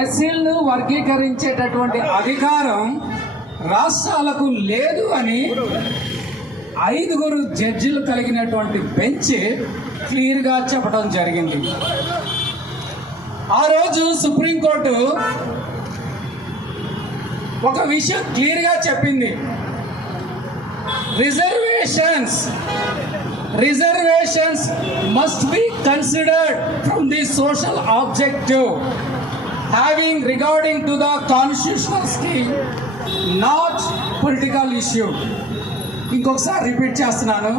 ఎస్సీలను వర్గీకరించేటటువంటి అధికారం రాష్ట్రాలకు లేదు అని ఐదుగురు జడ్జిలు కలిగినటువంటి బెంచ్ క్లియర్గా చెప్పడం జరిగింది. ఆ రోజు సుప్రీంకోర్టు ఒక విషయం క్లియర్గా చెప్పింది. Reservations reservations must be considered from the social objective having regarding to the constitutional scheme not political issue ఇంకొకసారి రిపీట్ చేస్తున్నాను.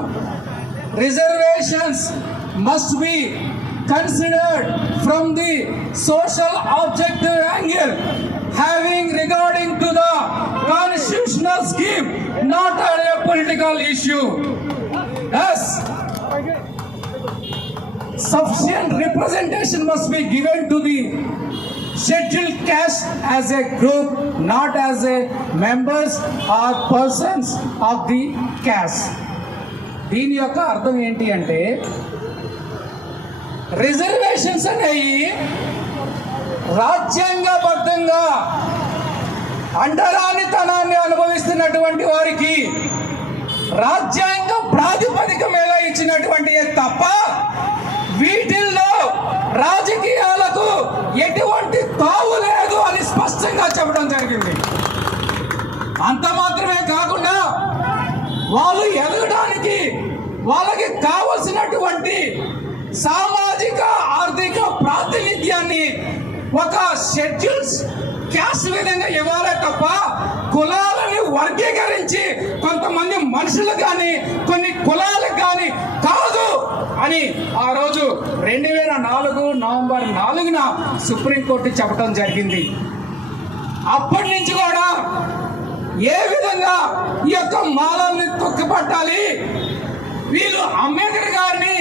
Reservations must be considered from the social objective angle having regarding to the constitutional scheme not a political issue as sufficient representation must be given to the scheduled caste as a group, not as a members or persons of the caste. దీని యొక్క అర్థం ఏంటి అంటే reservations అనేవి రాజ్యాంగబద్ధంగా అండరానితనాన్ని అనుభవిస్తున్నటువంటి వారికి రాజ్యాంగ ప్రాతిపదిక మేళ ఇచ్చినటువంటి తప్ప వీటిల్ రాజకీయాలకు ఎటువంటి తావు లేదు అని స్పష్టంగా చెప్పడం జరిగింది. అంత మాత్రమే కాకుండా వాళ్ళు ఎదగడానికి వాళ్ళకి కావలసినటువంటి సామాజిక ఆర్థిక ప్రాతినిధ్యాన్ని ఒక షెడ్యూల్స్ క్యాస్ట్ విధంగా ఇవ్వాలే తప్ప కులాలని వర్గీకరించి కొంతమంది మనుషులు కానీ కొన్ని కులాలకు కానీ కాదు అని ఆ రోజు రెండు వేల నాలుగు నవంబర్ నాలుగున సుప్రీంకోర్టు చెప్పడం జరిగింది. అప్పటి నుంచి కూడా ఏ విధంగా ఈ యొక్క మాలల్ని తొక్కిపట్టాలి? వీళ్ళు అంబేద్కర్ గారిని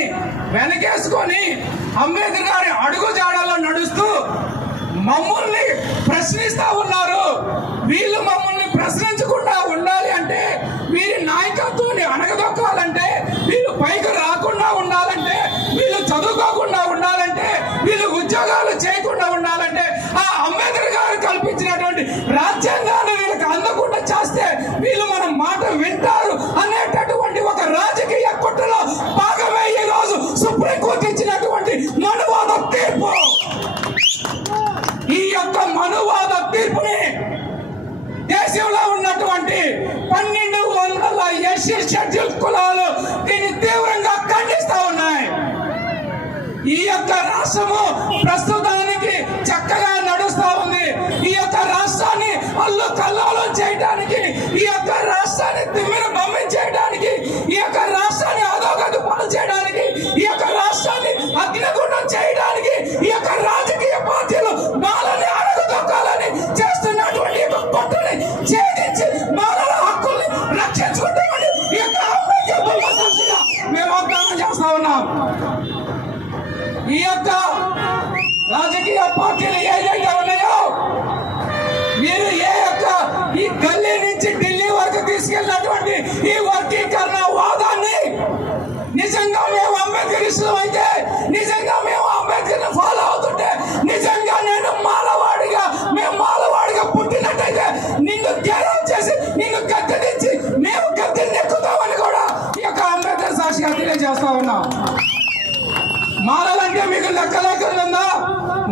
వెనకేసుకొని అంబేద్కర్ గారి అడుగు జాడల్లో నడుస్తూ మమ్మల్ని ప్రశ్నిస్తూ ఉన్నారు. వీళ్ళు మమ్మల్ని ప్రశ్నించకుండా ఉండాలి అంటే వీరి నాయకత్వాన్ని అణగదొక్కాలంటే వీళ్ళు పైకి రాకుండా ఉండాలంటే వీళ్ళు చదువుకోకుండా ఉండాలంటే వీళ్ళు ఉద్యోగాలు చేయకుండా ఉండాలంటే దేశంలో ఉన్నటువంటి పన్నెండు వందల ఎస్సీ షెడ్యూల్ కులాలు దీన్ని తీవ్రంగా ఖండిస్తా ఉన్నాయి. ఈ యొక్క రాష్ట్రము ప్రస్తుతానికి చక్కగా నడుస్తా ఉంది. ఈ యొక్క రాష్ట్రాన్ని అల్లు కల్లోలం చేయడానికి ఈ యొక్క రాష్ట్రాన్ని తిమ్మిన పంపించే ఈ యొక్క రాజకీయ పార్టీలు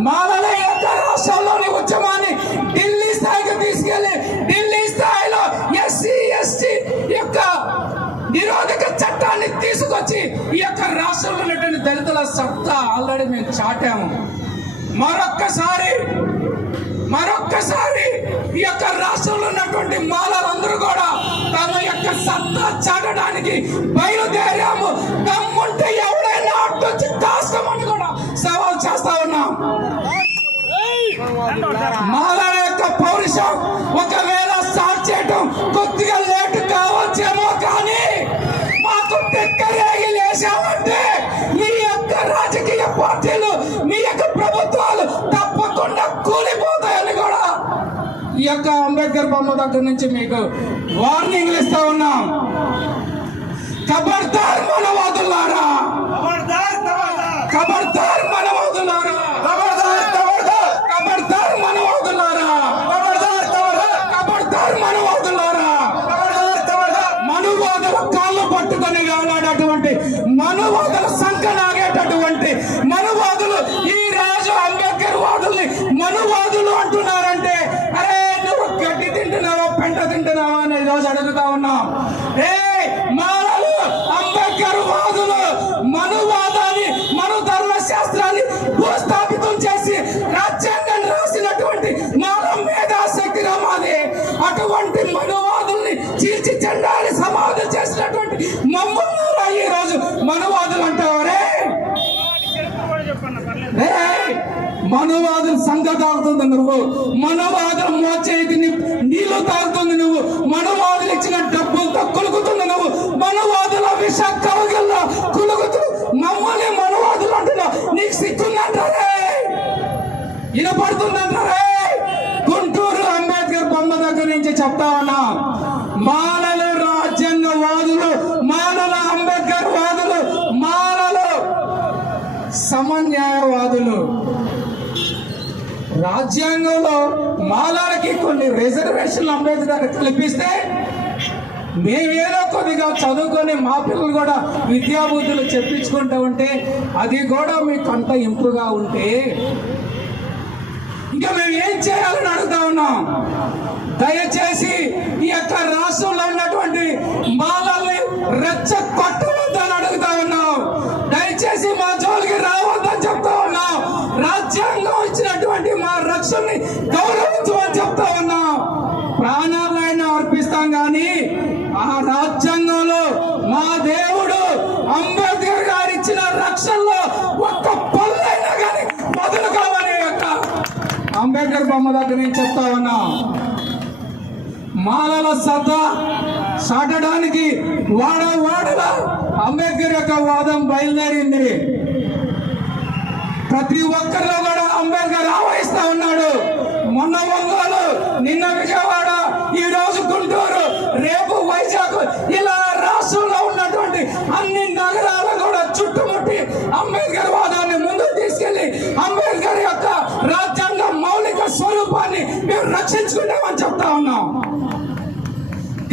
మాలల యొక్క రాష్ట్రంలోని ఉద్యమాన్ని ఢిల్లీ స్థాయికి తీసుకెళ్ళి ఢిల్లీ స్థాయిలో ఎస్సీ ఎస్టీ యొక్క నిరోధక చట్టాన్ని తీసుకొచ్చి ఈ యొక్క రాష్ట్రంలో ఉన్నటువంటి దళితుల సత్తా ఆల్రెడీ మేము చాటాము. మరొక్కసారి మరొక్కసారి ఈ యొక్క రాష్ట్రంలో ఉన్నటువంటి మాలలందరూ కూడా తమ యొక్క సత్తా చాటడానికి బయలు పార్టీలు మీ యొక్క ప్రభుత్వాలు తప్పకుండా కూలిపోతాయని కూడా ఈ యొక్క అంబేద్కర్ బొమ్మ దగ్గర నుంచి మీకు వార్నింగ్లు ఇస్తా ఉన్నాం. ఖబర్దార్ మనవాదులారా. మన పెంట తింటున్నావా అని రోజు అడుగుతా ఉన్నాం. ఏ మాలలు అంబేద్కర్ వాదులు మనువాదాన్ని మను ధర్మ శాస్త్రాన్ని భూస్థాపితం చేసి రాజ్యాంగాన్ని రాసినటువంటి మాల మేధాశక్తి రమాది. అటువంటి మనువాదుల్ని చీల్చి చెండాలి సమాధి చేసినటువంటి మమ్మల్ని ఈ రోజు మనువాదులు అంటావరే? మనువాదులు సంగ తాగుతుంది నువ్వు. మనువాదులు మోచేతి వినపడుతుందంటారే గుంటూరు అంబేద్కర్ బొమ్మ దగ్గర నుంచి చెప్తా ఉన్నా మాలలు రాజ్యాంగ వాదులు మాలల అంబేద్కర్ వాదులు మాలలు సమన్యాయవాదులు. రాజ్యాంగంలో మాలలకి కొన్ని రిజర్వేషన్లు అంబేద్కర్ కల్పిస్తే మేమేదో కొద్దిగా చదువుకొని మా పిల్లలు కూడా విద్యాబుద్ధులు చెప్పించుకుంటూ ఉంటే అది కూడా మీకు అంత ఇంపుగా ఉంటే ఇంకా మేము ఏం చేయాలని అడుగుతా ఉన్నాం? దయచేసి ఈ యొక్క రాష్ట్రంలో ఉన్నటువంటి మాలల్ని రెచ్చ కొట్టవద్దని అడుగుతా ఉన్నాం దయచేసి మా జోలికి రావద్దని చెప్తా ఉన్నాం రాజ్యాంగం ఇచ్చినటువంటి మా రక్షణని గౌరవించమని చెప్తా ఉన్నాం ప్రాణాలైనా అర్పిస్తాం కానీ ఆ రాజ్యాంగంలో మా దేవుడు అంబేద్కర్ గారు ఇచ్చిన రక్షణలో ఒక్క పల్లైనా కానీ మొదలు కావాలి యొక్క అంబేద్కర్ బొమ్మ దగ్గర నేను చెప్తా ఉన్నా. మాలల సత్తా సాటడానికి వాడ వాడల అంబేద్కర్ యొక్క వాదం బయలుదేరింది. ప్రతి ఒక్కరిలో కూడా అంబేద్కర్ ఆవహిస్తా ఉన్నాడు. మొన్న మొన్న నిన్న విజయవాడ ఈ రోజు గుంటూరు రేపు వైజాగ్ ఇలా రాష్ట్రంలో ఉన్నటువంటి అన్ని నగరాలు కూడా చుట్టుముట్టి అంబేద్కర్ వాదాన్ని ముందుకు తీసుకెళ్ళి అంబేద్కర్ యొక్క రాజ్యాంగ మౌలిక స్వరూపాన్ని మేము రక్షించుకుంటామని చెప్తా ఉన్నాం.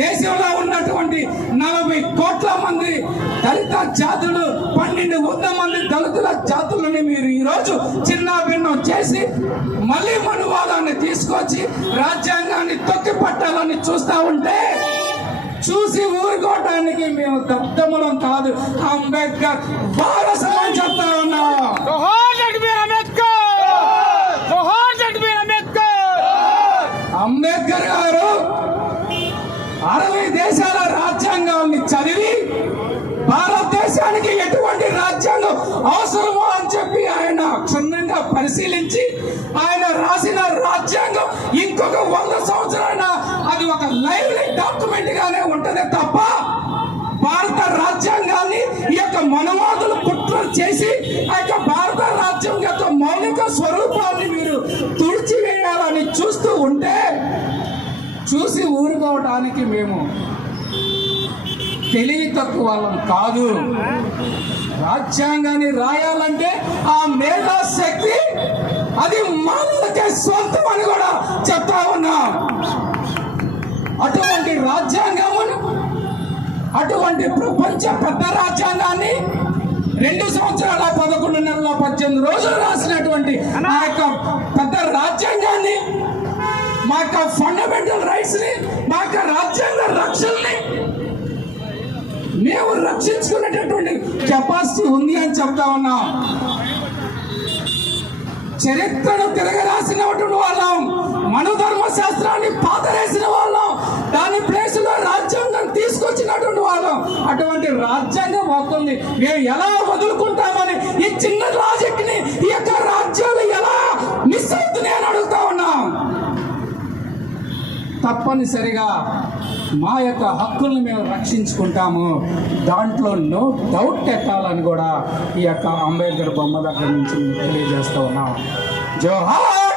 దేశంలో ఉన్నటువంటి నలభై కోట్ల మంది దళిత జాతులు పన్నెండు వందల మంది దళితుల జాతులని మీరు ఈరోజు చిన్న భిన్నం చేసి మళ్ళీ మనువాదాన్ని తీసుకొచ్చి రాజ్యాంగాన్ని తొక్కి పట్టాలని చూస్తా ఉంటే చూసి ఊరుకోవటానికి మేము దద్దములం కాదు. అంబేద్కర్ వారసం అని చెప్తా ఉన్నాం. అంబేద్కర్ గారు అరవై దేశాల రాజ్యాంగాన్ని చదివి భారతదేశానికి ఎటువంటి రాజ్యాంగం అవసరమో అని చెప్పి ఆయన క్షుణ్ణంగా పరిశీలించి ఆయన రాసిన రాజ్యాంగం ఇంకొక వంద సంవత్సరాల అది ఒక లైవ్లీ డాక్యుమెంట్ గానే ఉంటది తప్ప భారత రాజ్యాంగాన్ని ఈ యొక్క మనవాదులు కుట్ర చేసి తెలుసుకోవటానికి మేము తెలివి తక్కువ వాళ్ళం కాదు. రాజ్యాంగాన్ని రాయాలంటే ఆ మేధాశక్తి అది మానవులకే సొంతం అని కూడా చెప్తా ఉన్నాం. అటువంటి రాజ్యాంగమును అటువంటి ప్రపంచ పెద్ద రాజ్యాంగాన్ని రెండు సంవత్సరాల పదకొండు నెలల పద్దెనిమిది రోజులు రాసినటువంటి ఆ యొక్క పెద్ద రాజ్యాంగాన్ని మా యొక్క ఫండమెంటల్ రైట్స్ కెపాసిటీ ఉంది అని చెప్తా ఉన్నాం. చరిత్రను తిరగరాసినటువంటి వాళ్ళం. మనోధర్మ శాస్త్రాన్ని పాతరేసిన వాళ్ళం. దాని ప్లేస్లో రాజ్యాంగం తీసుకొచ్చినటువంటి వాళ్ళం. అటువంటి రాజ్యాంగం వస్తుంది మేము ఎలా వదులుకుంటామని ఈ చిన్న ప్రాజెక్ట్ని ఈ యొక్క రాజ్యాలు ఎలా మిస్ అవుతున్నాయి అని అడుగుతా ఉన్నాం. తప్పనిసరిగా మా యొక్క హక్కుల్ని మేము రక్షించుకుంటాము. దాంట్లో నో డౌట్ పెట్టాలని కూడా ఈ యొక్క అంబేద్కర్ బొమ్మ దగ్గర నుంచి తెలియజేస్తూ ఉన్నాం. జోహార్!